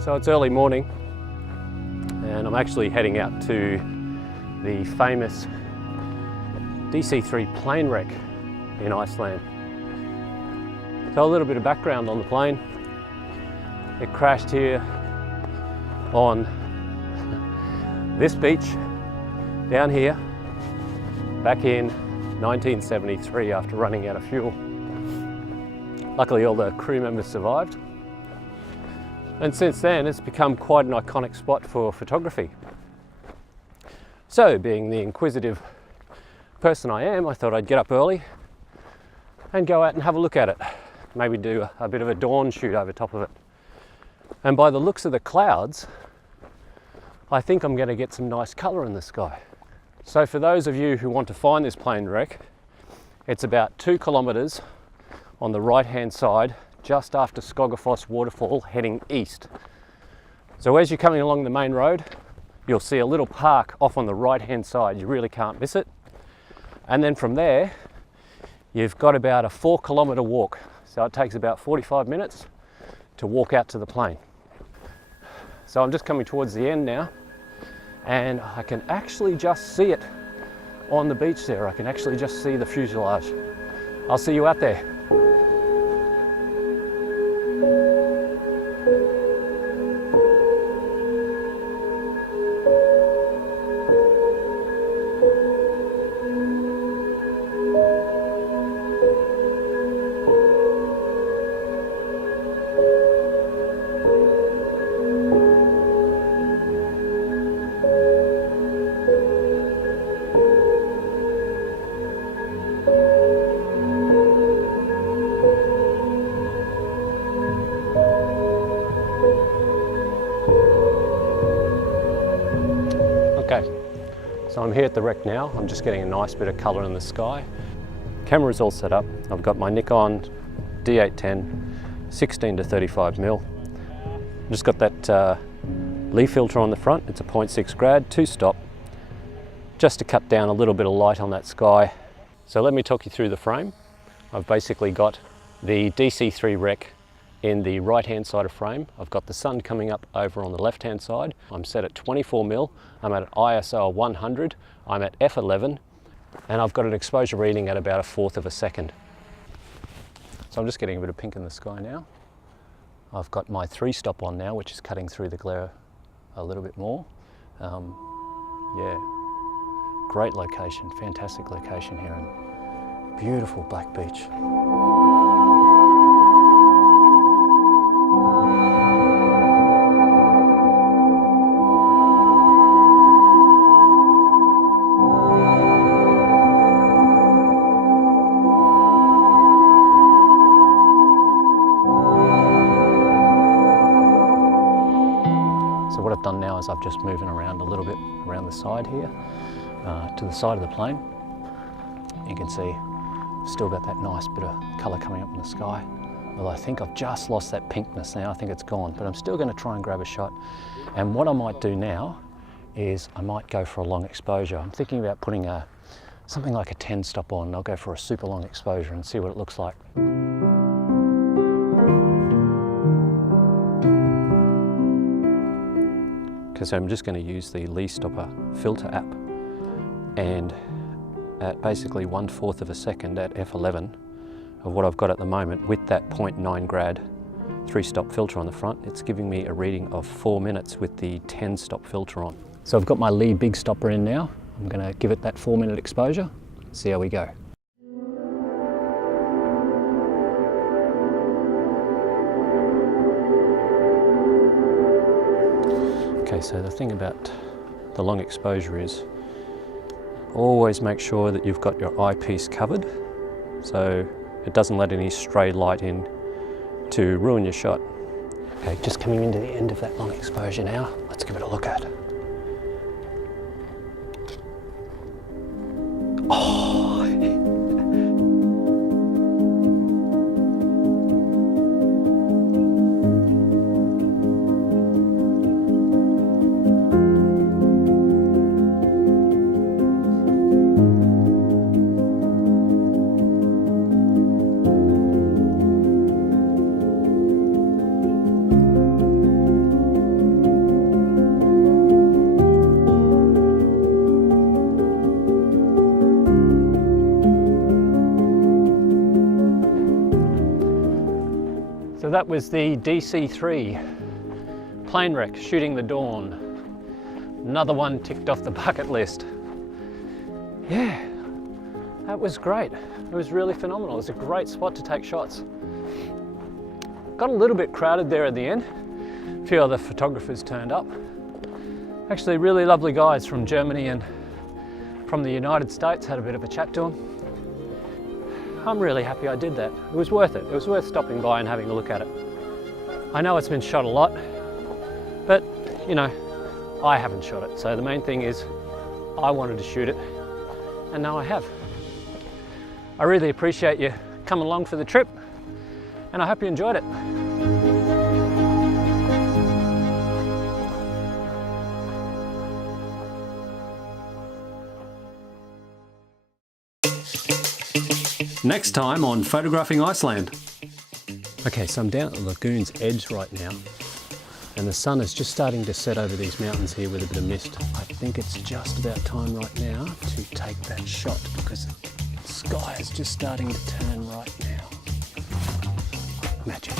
So it's early morning and I'm actually heading out to the famous DC3 Plane Wreck in Iceland. So a little bit of background on the plane. It crashed here on this beach down here back in 1973 after running out of fuel. Luckily all the crew members survived. And since then, it's become quite an iconic spot for photography. So, being the inquisitive person I am, I thought I'd get up early and go out and have a look at it. Maybe do a bit of a dawn shoot over top of it. And by the looks of the clouds, I think I'm going to get some nice colour in the sky. So for those of you who want to find this plane wreck, it's about 2 kilometres on the right-hand side, just after Skogafoss waterfall, heading east. So as you're coming along the main road, you'll see a little park off on the right hand side. You really can't miss it. And then from there, you've got about a 4 kilometre walk. So it takes about 45 minutes to walk out to the plane. So I'm just coming towards the end now, and I can actually just see it on the beach there. I can actually just see the fuselage. I'll see you out there. Okay, so I'm here at the wreck now. I'm just getting a nice bit of colour in the sky. Camera's all set up. I've got my Nikon D810 16 to 35mm. Just got that Lee filter on the front. It's a 0.6 grad, 2-stop, just to cut down a little bit of light on that sky. So let me talk you through the frame. I've basically got the DC3 wreck in the right hand side of frame. I've got the sun coming up over on the left hand side. I'm set at 24mm. I'm at ISO 100. I'm at f11, and I've got an exposure reading at about 1/4 of a second. So I'm just getting a bit of pink in the sky now. I've got my 3-stop on now, which is cutting through the glare a little bit more. Yeah, great location, fantastic location here, and beautiful black beach. So what I've done now is I've just moving around a little bit around the side here, to the side of the plane. You can see still got that nice bit of colour coming up in the sky. Well, I think I've just lost that pinkness now. I think it's gone, but I'm still going to try and grab a shot. And what I might do now is I might go for a long exposure. I'm thinking about putting something like a 10-stop on. I'll go for a super long exposure and see what it looks like. So I'm just going to use the Lee Stopper filter app, and at basically 1/4 of a second at f11 of what I've got at the moment with that 0.9 grad 3-stop filter on the front, it's giving me a reading of 4 minutes with the 10-stop filter on. So I've got my Lee big stopper in now. I'm going to give it that 4-minute exposure, see how we go. Okay, so the thing about the long exposure is always make sure that you've got your eyepiece covered so it doesn't let any stray light in to ruin your shot. Okay, just coming into the end of that long exposure now. Let's give it a look at. Oh! So that was the DC3 Plane Wreck, shooting the dawn. Another one ticked off the bucket list. Yeah, that was great. It was really phenomenal. It was a great spot to take shots. Got a little bit crowded there at the end. A few other photographers turned up. Actually really lovely guys from Germany and from the United States. Had a bit of a chat to them. I'm really happy I did that. It was worth it. It was worth stopping by and having a look at it. I know it's been shot a lot, but you know, I haven't shot it. So the main thing is I wanted to shoot it, and now I have. I really appreciate you coming along for the trip, and I hope you enjoyed it. Next time on Photographing Iceland. Okay, so I'm down at the lagoon's edge right now, and the sun is just starting to set over these mountains here with a bit of mist. I think it's just about time right now to take that shot because the sky is just starting to turn right now. Magic.